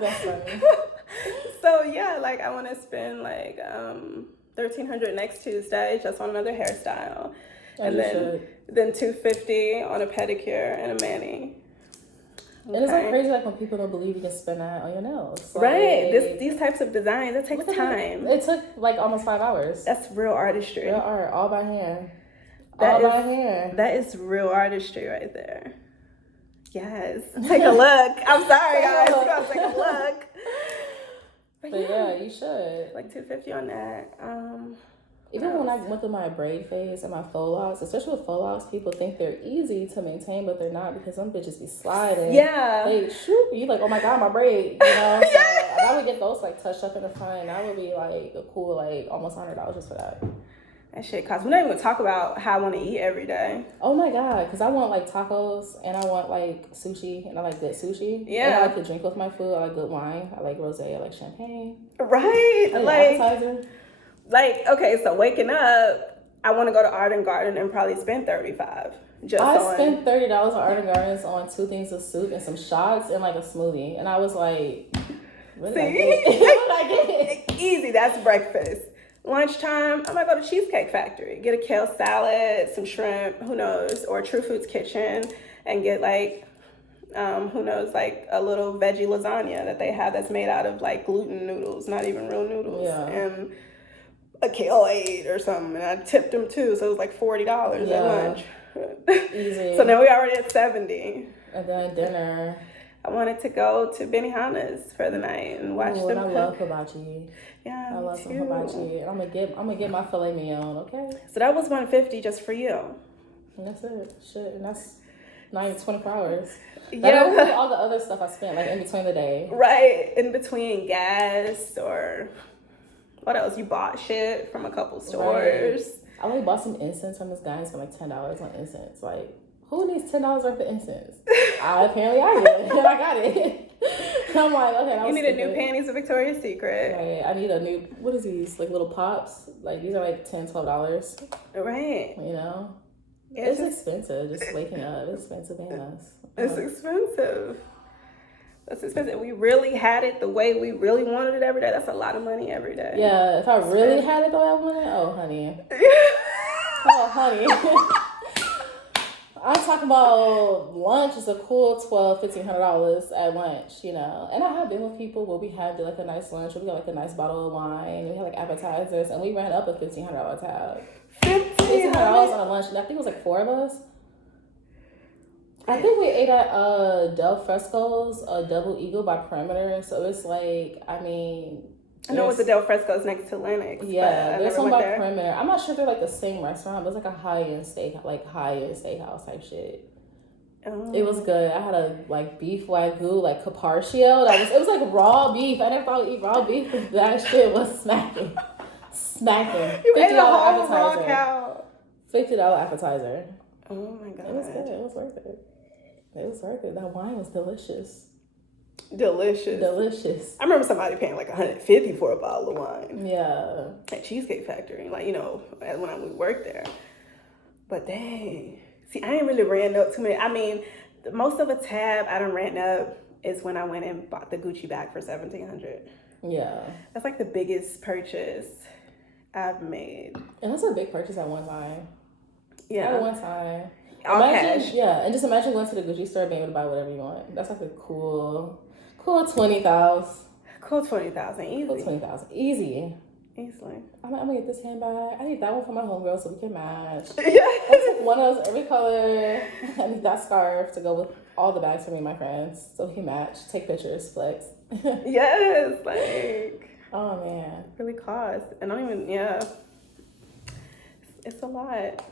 That's funny. So yeah, like I want to spend like $1,300 next Tuesday just on another hairstyle, and then $250 on a pedicure and a mani. Okay. And it's like crazy, like when people don't believe you can spend that on your nails. Like, right. These types of designs, it takes time. It took like almost 5 hours. That's real artistry. Real art, all by hand. By hand. That is real artistry right there. Yes. Take a look. I'm sorry, guys. You gotta take a look. But yeah, you should. Like $250 on that. Even when I went through my braid phase and my faux locks, especially with faux locks, people think they're easy to maintain, but they're not because some bitches be sliding. Yeah. They shoot you like, oh my God, my braid, you know? So I would get those like touched up in the front, and that would be like a cool, like almost $100 just for that. That shit costs. We're not even gonna talk about how I want to eat every day. Oh my God, because I want like tacos and I want like sushi, and I like good sushi. Yeah. And I like to drink with my food. I like good wine. I like rosé. I like champagne. Right. Like appetizer. Like, okay, so waking up, I want to go to Art and Garden and probably spend $35. I spent $30 on Art and Gardens on 2 things of soup and some shots and like a smoothie, and I was like, what did I get? What did I get? Easy. That's breakfast. Lunchtime, I might go to Cheesecake Factory, get a kale salad, some shrimp, who knows, or True Foods Kitchen, and get like, who knows, like a little veggie lasagna that they have that's made out of like gluten noodles, not even real noodles, and a kale aid or something. And I tipped them too, so it was like $40 at lunch. Easy. So now we already at $70. And then dinner. I wanted to go to Benihana's for the night and watch them. I love hibachi. Yeah, I love some hibachi. I'm gonna get my filet mignon, okay? So that was $150 just for you. And that's it. Shit, and that's not even 24 hours. Yeah. That includes all the other stuff I spent, like in between the day. Right, in between gas or what else? You bought shit from a couple stores. Right. I like bought some incense from this guy and spent like $10 on incense. Like, who needs $10 worth of incense? Apparently I did. And I got it. I'm like, okay, that was You need a new panties at Victoria's Secret. Right. I need a new, what is these? Like little pops? Like these are like $10, $12. Right. You know? It's expensive. Just waking up. It's expensive and us. It's expensive. That's expensive. We really had it the way we really wanted it every day. That's a lot of money every day. Yeah, if I really had it the way I wanted it, oh, honey. Oh, honey. I'm talking about lunch is a cool $1,200-$1,500 at lunch, you know. And I have been with people where we had like a nice lunch, where we got like a nice bottle of wine, and we had like appetizers, and we ran up a $1,500 tab. $1,500 on a lunch, and I think it was like 4 of us. I think we ate at Del Fresco's, Double Eagle by Perimeter. So it's like, I mean, I know it's the Del Fresco's next to Lennox. Yeah, there's one by Perimeter. I'm not sure if they're like the same restaurant, but it's like a high-end steakhouse type shit. Oh. It was good. I had a like beef wagyu, like carpaccio. It was like raw beef. I never thought I'd eat raw beef, but that shit was smacking. You ate a whole raw cow. $50 appetizer. Oh my god. It was good. It was worth it. It was worth it. That wine was delicious. Delicious. I remember somebody paying like $150 for a bottle of wine. Yeah. At Cheesecake Factory, like, you know, when we worked there. But dang. See, I ain't really ran up too many. I mean, most of a tab I done ran up is when I went and bought the Gucci bag for $1,700. Yeah. That's like the biggest purchase I've made. And that's a big purchase at one time. Yeah. At one time. Imagine, cash. Yeah, and just imagine going to the Gucci store and being able to buy whatever you want. That's like a cool $20,000. Cool $20,000. Easy. Cool $20,000. Easily. I'm gonna get this handbag. I need that one for my homegirl so we can match. Yeah. I took one of those every color. I need that scarf to go with all the bags for me and my friends so we can match, take pictures, flex. Yes, like. Oh man. Really cost. And I don't even, it's a lot.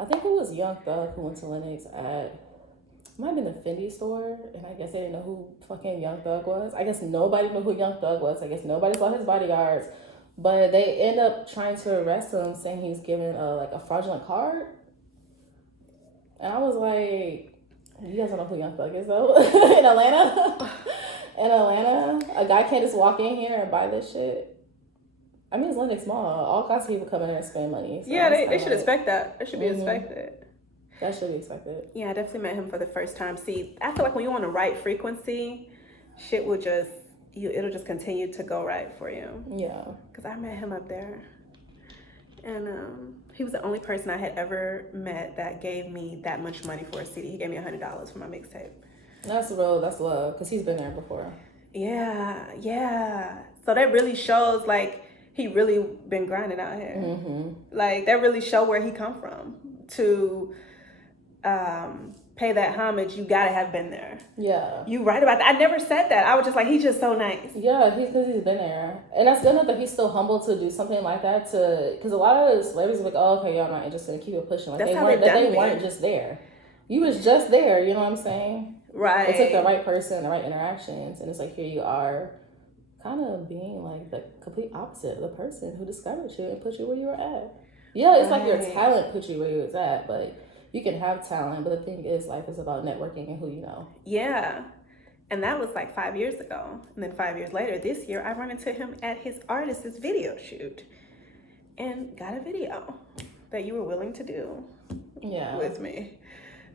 I think it was Young Thug who went to Lennox at, might have been the Fendi store, and I guess they didn't know who fucking Young Thug was. I guess nobody knew who Young Thug was. I guess nobody saw his bodyguards. But they end up trying to arrest him, saying he's given a fraudulent card. And I was like, you guys don't know who Young Thug is though? In Atlanta? A guy can't just walk in here and buy this shit. I mean, it's Lennox Mall. All kinds of people come in there and spend money. So yeah, they should expect that. It should be expected. That should be expected. Yeah, I definitely met him for the first time. See, I feel like when you're on the right frequency, shit will just it'll just continue to go right for you. Yeah. Because I met him up there. And he was the only person I had ever met that gave me that much money for a CD. He gave me $100 for my mixtape. That's real. That's love. Because he's been there before. Yeah. So that really shows, like, he really been grinding out here. Mm-hmm. Like, that really show where he come from. To pay that homage, you gotta have been there. Yeah. You right about that. I never said that. I was just like, he's just so nice. Yeah, because he's been there. And that's good enough that he's still humble to do something like that. Because a lot of celebrities are like, oh, okay, y'all not interested, and keep it pushing. Like, That's how they weren't just there. You was just there, you know what I'm saying? Right. It took the right person, the right interactions, and it's like, here you are, kind of being like the complete opposite of the person who discovered you and put you where you were at. Yeah, it's like your talent put you where you was at, but you can have talent, but the thing is, life is about networking and who you know. Yeah. And that was like 5 years ago. And then 5 years later, this year, I run into him at his artist's video shoot and got a video that you were willing to do with me.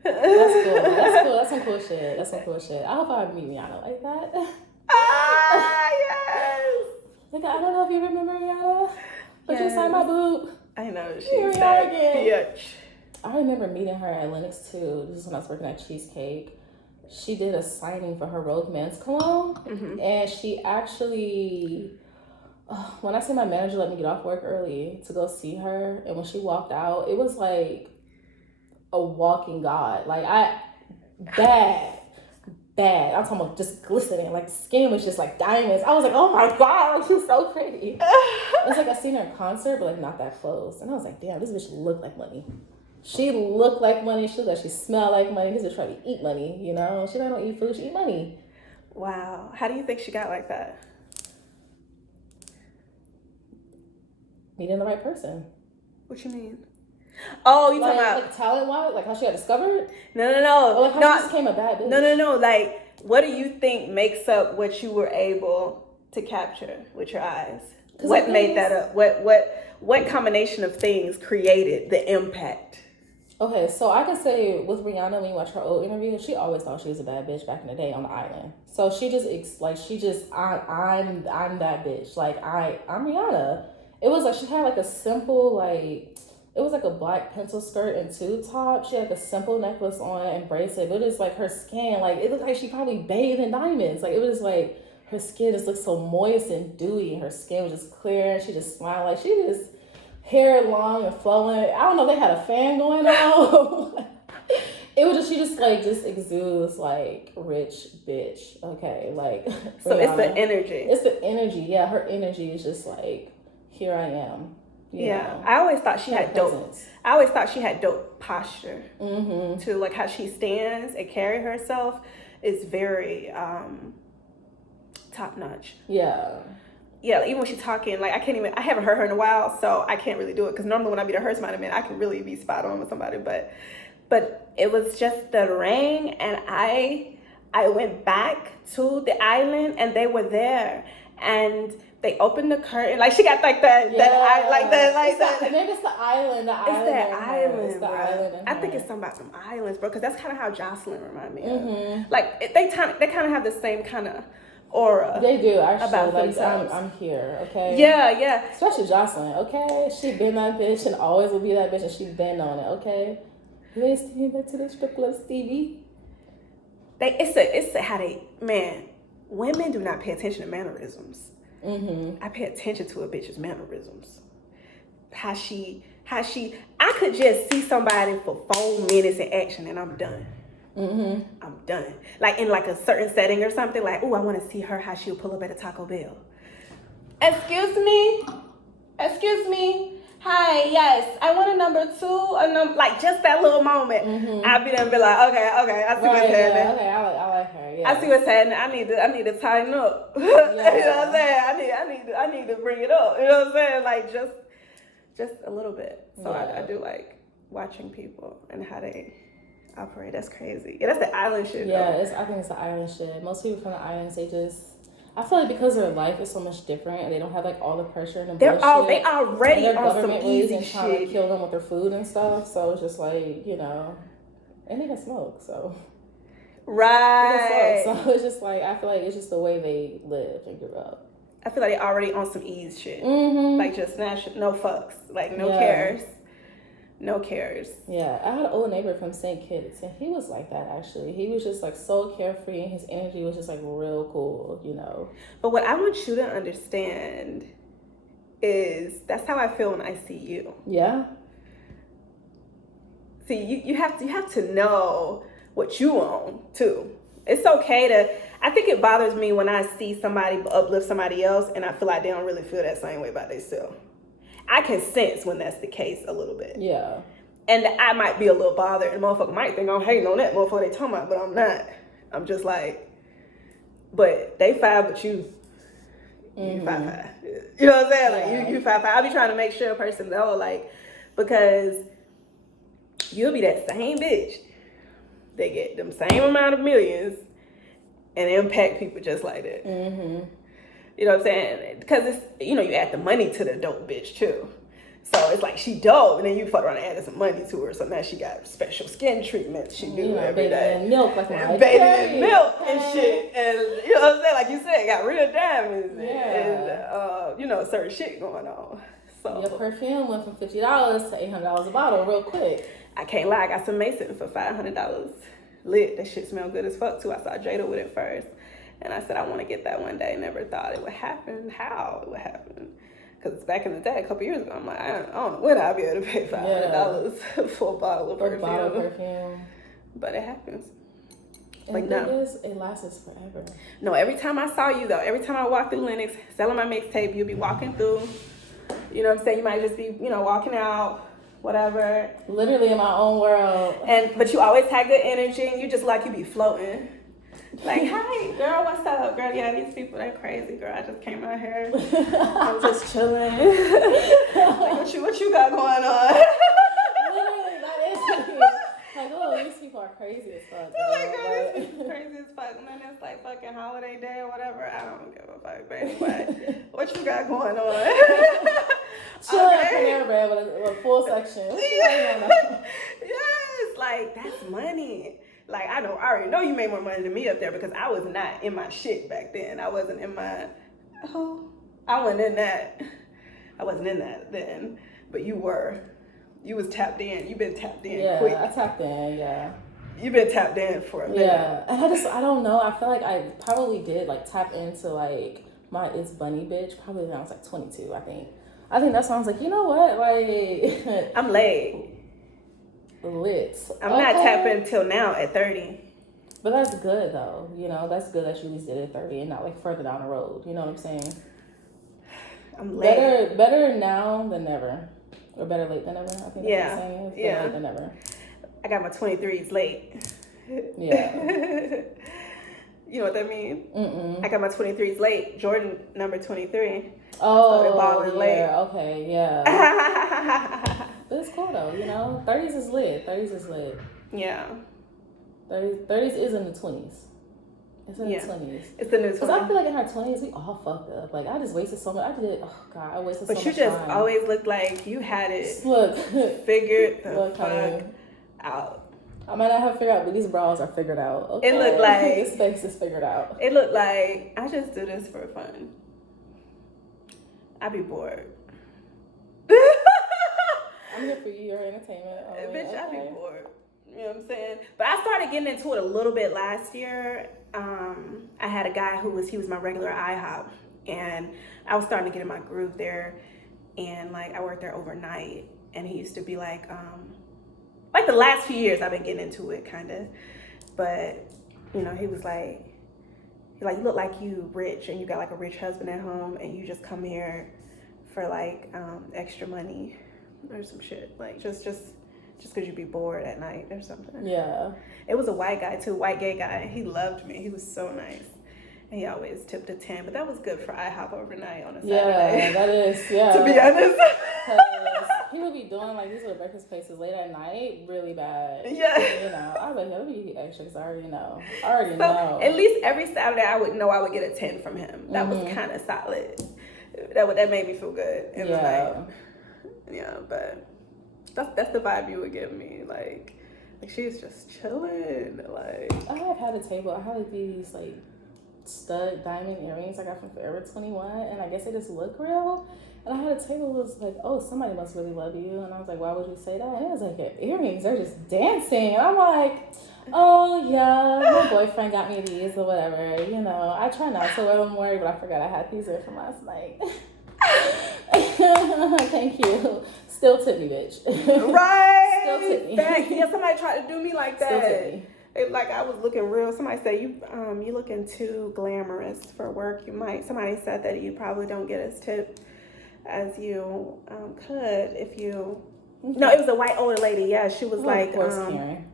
That's cool. That's cool. That's some cool shit. That's some cool shit. I hope I meet Rihanna like that. Yes. Like, I don't know if you remember Rihanna, but you signed my boob. I know. She's that bitch. I remember meeting her at Lennox too. This is when I was working at Cheesecake. She did a signing for her Rogue Men's Cologne. Mm-hmm. And she actually, when I say my manager let me get off work early to go see her, and when she walked out, it was like a walking god. Like, bad. I'm talking about just glistening. Like, skin was just like diamonds. I was like, oh my God, like, she's so pretty. It's like I seen her in concert, but like not that close. And I was like, damn, this bitch looked like money. She looked like money. She looked like she smelled like money. This bitch trying to eat money, you know? She don't eat food, she eat money. Wow. How do you think she got like that? Meeting the right person. What you mean? Oh, you talking about like talent-wise? Like how she got discovered? No. Or like how she just became a bad bitch? No. Like, what do you think makes up what you were able to capture with your eyes? What made that up? What combination of things created the impact? Okay, so I can say with Rihanna, when you watch her old interview, she always thought she was a bad bitch back in the day on the island. So I'm that bitch. Like I'm Rihanna. It was like she had like a simple it was like a black pencil skirt and tube top. She had like a simple necklace on and bracelet. But it was like her skin, like it looked like she probably bathed in diamonds. Like it was like her skin just looked so moist and dewy, and her skin was just clear, and she just smiled like she just hair long and flowing. I don't know if they had a fan going on. It was just, she just exudes like rich bitch. Okay, like so Rihanna. It's the energy. It's the energy. Yeah, her energy is just like, here I am. You know? I always thought she had dope. I always thought she had dope posture. Mm-hmm. To like how she stands and carry herself is very top notch. Yeah. Yeah, even when she's talking, like I haven't heard her in a while, so I can't really do it. Because normally when I be the Hurst Minded Man, I can really be spot on with somebody. But it was just the ring, and I went back to the island, and they were there, and they opened the curtain, like she got like that, maybe it's the island. It's the island. I think it's something about some islands, bro. Because that's kind of how Jocelyn reminded me of. Mm-hmm. Like they kind of have the same kind of aura. They do actually. About like themselves. I'm here, okay. Yeah. Especially Jocelyn, okay. She been that bitch and always will be that bitch, and she been on it, okay. You ain't sticking back to the strip club, Stevie. It's how women do not pay attention to mannerisms. Mm-hmm. I pay attention to a bitch's mannerisms. How she, I could just see somebody for 4 minutes in action and I'm done. Mm-hmm. I'm done. Like in like a certain setting or something, like, oh, I want to see her, how she'll pull up at a Taco Bell. Excuse me. Hi, yes, I want a number 2, like just that little moment. Mm-hmm. I'll be there and be like, okay, I see what's happening. Okay, I like her. Yeah. I see what's happening. I need to tighten up. Yeah. You know what I'm saying? I need to bring it up. You know what I'm saying? Like just a little bit. So I do like watching people and how they operate. That's crazy. Yeah, that's the island shit. Yeah, I think it's the island shit. Most people from the islands, I feel like because their life is so much different and they don't have like all the pressure and the bullshit. They already on some easy shit. Trying to kill them with their food and stuff. So it's just like, and they can smoke, so. Right. So it's just like, I feel like it's just the way they lived and grew up. I feel like they already on some ease shit. Mm-hmm. Like just no fucks. Like no cares. No cares. Yeah, I had an old neighbor from St. Kitts, and he was like that, actually. He was just, like, so carefree, and his energy was just, like, real cool, you know? But what I want you to understand is that's how I feel when I see you. Yeah. See, you have to know what you own, too. It's okay to... I think it bothers me when I see somebody uplift somebody else, and I feel like they don't really feel that same way about themselves. I can sense when that's the case a little bit. Yeah. And I might be a little bothered, and the motherfucker might think I'm hating on that motherfucker they talking about, but I'm not. I'm just like, but they 5, but you 5'5". You know what I'm saying? Like you 5'5". I'll be trying to make sure a person know, like, because you'll be that same bitch. They get them same amount of millions and impact people just like that. Mm-hmm. You know what I'm saying? Because it's, you know, you add the money to the dope bitch too. So it's like she dope, and then you fuck around and add some money to her. So now she got special skin treatments she do every day. And milk, like my bathing in milk and shit. And you know what I'm saying? Like you said, got real diamonds and you know, certain shit going on. So your perfume went from $50 to $800 a bottle real quick. I can't lie, I got some Mason for $500. Lit. That shit smelled good as fuck too. I saw Jada with it first. And I said, I want to get that one day. Never thought it would happen. How it would happen. Because back in the day, a couple years ago, I'm like, I don't know when I'll be able to pay $500 for a bottle of perfume. But it happens. And like, the thing is, it lasts forever. No, every time I saw you, though, every time I walked through Lennox, selling my mixtape, you'd be walking through. You know what I'm saying? You might just be, you know, walking out, whatever. Literally in my own world. But you always had good energy, and you just like you be floating. Like, hi, girl, what's up? Girl, yeah, these people, they're crazy, girl. I just came out here. I'm just chilling. Like, what you got going on? Literally, that is me. Like, oh, these people are crazy as fuck. Like, girl, these people crazy as fuck. And then it's like fucking holiday day or whatever. I don't give a fuck. But anyway, what you got going on? Chilling at Panera Bread with a full section. Yes, like, that's money. Like, I already know you made more money than me up there because I was not in my shit back then. I wasn't in my, I wasn't in that. I wasn't in that then, but you were. You was tapped in. You've been tapped in quick. Yeah, I tapped in, yeah. You've been tapped in for a minute. Yeah, and I don't know. I feel like I probably did, like, tap into, like, my It's Bunny bitch probably when I was, like, 22, I think. I think that's when I was like, you know what? Like, I'm late. Lit. I'm not tapping until now at 30. But that's good though, you know. That's good that you at least did it at 30 and not like further down the road. You know what I'm saying? I'm late. Better now than never, or better late than never. I think that's what I'm saying. It's better late than never. I got my 23s late. Yeah. You know what that means? I got my 23s late. Jordan number 23. Oh, yeah. Late. Okay, yeah. But it's cool though, you know. 30s is lit. Yeah. 30s is in the 20s. It's in the 20s. It's the new 20s. Because I feel like in our 20s, we all fucked up. Like, I just wasted so much. I wasted so much time. But you just always looked like you had it figured the fuck out. I might not have figured out, but these bras are figured out. Okay. It looked like... this face is figured out. It looked like, I just do this for fun. I be bored. I'm here for you, your entertainment. Bitch, okay. I be bored. You know what I'm saying? But I started getting into it a little bit last year. I had a guy he was my regular IHOP, and I was starting to get in my groove there, and like I worked there overnight, and he used to be like the last few years I've been getting into it kind of, but you know, he was like, you look like you rich and you got like a rich husband at home and you just come here for like extra money or some shit, like just because you'd be bored at night or something. Yeah. It was a white guy too, white gay guy. He loved me. He was so nice. And he always tipped a 10, but that was good for IHOP overnight on a Saturday. Yeah, that is, yeah. To be honest. He would be doing like these little breakfast places late at night really bad. Yeah. You know, I was like, let me give you extra because I already know. At least every Saturday I would know I would get a 10 from him. That was kind of solid. That made me feel good in the night. Yeah, but that's the vibe you would give me. Like She's just chilling. Like, I have had a table. I had like these like stud diamond earrings I got from Forever 21, and I guess they just look real. And I had a table that was like, oh, somebody must really love you. And I was like, why would you say that? And it was like, your earrings, they're just dancing. And I'm like, oh, yeah, my boyfriend got me these or whatever. You know, I try not to wear them more, but I forgot I had these in from last night. Thank you. Still tip me, bitch. right. Still tip me. Yeah, somebody tried to do me like that. Still tip me. Like I was looking real. Somebody said you looking too glamorous for work. Somebody said that you probably don't get as tipped as you could if you. No, it was a white older lady. Yeah, she was like, of course, Karen.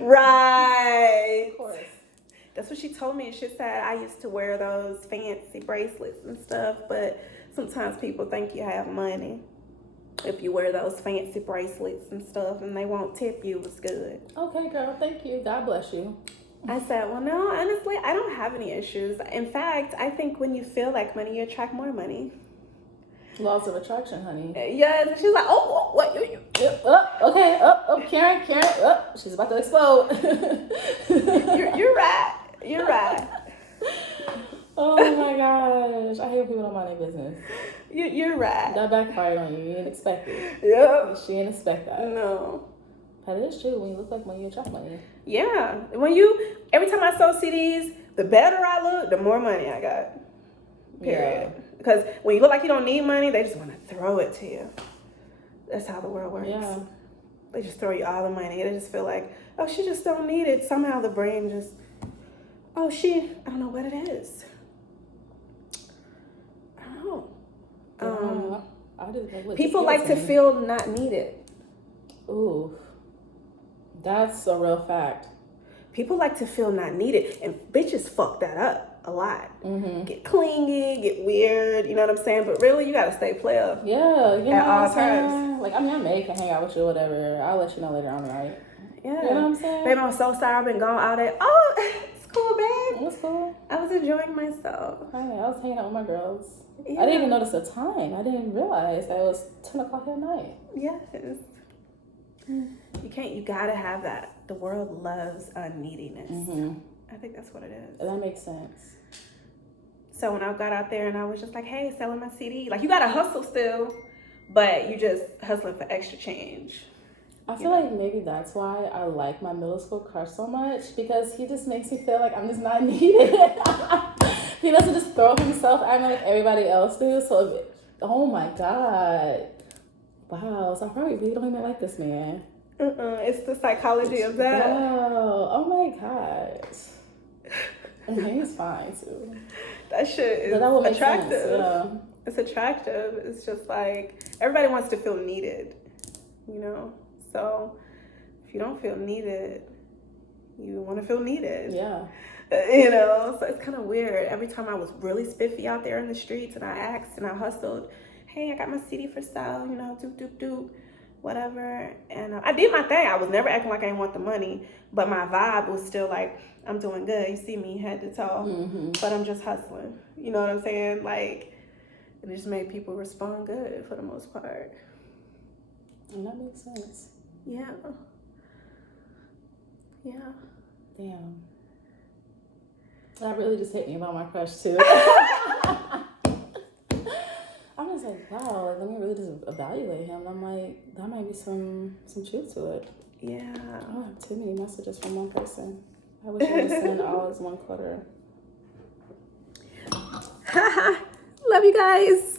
Right. Of course. That's what she told me. And she said I used to wear those fancy bracelets and stuff, but sometimes people think you have money if you wear those fancy bracelets and stuff, and they won't tip you as good. Okay, girl. Thank you. God bless you. I said, well, no, honestly, I don't have any issues. In fact, I think when you feel like money, you attract more money. Laws of attraction, honey. Yes. And she's like, oh, what? You. Okay. Karen. She's about to explode. You're right. You're right. Oh my gosh. I hate when people don't mind their business. You're right. That backfired on you. You didn't expect it. Yep. She didn't expect that. No. But it is true. When you look like money, you attract money. Yeah. Every time I sow CDs, the better I look, the more money I got. Period. Yeah. Because when you look like you don't need money, they just want to throw it to you. That's how the world works. Yeah. They just throw you all the money. They just feel like, oh, she just don't need it. Somehow the brain just, I don't know what it is. I don't know. People like to feel not needed. Ooh. That's a real fact. People like to feel not needed. And bitches fuck that up a lot. Mm-hmm. Get clingy, get weird, you know what I'm saying? But really, you gotta stay player. Yeah, you know at all what I'm saying? times. Like, I mean, I may can hang out with you, whatever. I'll let you know later on, right? Yeah. You know what I'm saying? Babe, I'm so sorry I've been gone all day. Oh, it's cool, babe. It was cool. I was enjoying myself. I was hanging out with my girls. Yeah. I didn't even notice the time. I didn't realize that it was 10 o'clock at night. Yes. You gotta have that. The world loves unneediness. Mm-hmm. I think that's what it is. That makes sense. So when I got out there and I was just like, hey, selling my CD. Like, you gotta hustle still, but you just hustling for extra change. I feel like maybe that's why I like my middle school crush so much, because he just makes me feel like I'm just not needed. He doesn't just throw himself at me like everybody else do. So, oh my God. Wow. So I probably really don't even like this man. It's the psychology of that. Wow. Oh my God. And he's fine too. That shit is attractive. Yeah. It's attractive. It's just like everybody wants to feel needed, you know? So if you don't feel needed, you want to feel needed. Yeah. You know? So it's kind of weird. Every time I was really spiffy out there in the streets and I asked and I hustled, hey, I got my CD for sale, you know, doop, whatever. And I did my thing. I was never acting like I didn't want the money, but my vibe was still like, I'm doing good. You see me head to toe, but I'm just hustling. You know what I'm saying? Like, it just made people respond good for the most part. And that makes sense. Yeah. Yeah. Damn. That really just hit me about my crush too. I'm just like, wow, like, let me really just evaluate him. I'm like, that might be some truth to it. Yeah. I don't have too many messages from one person. I wish I would send all as one quarter. Love you guys.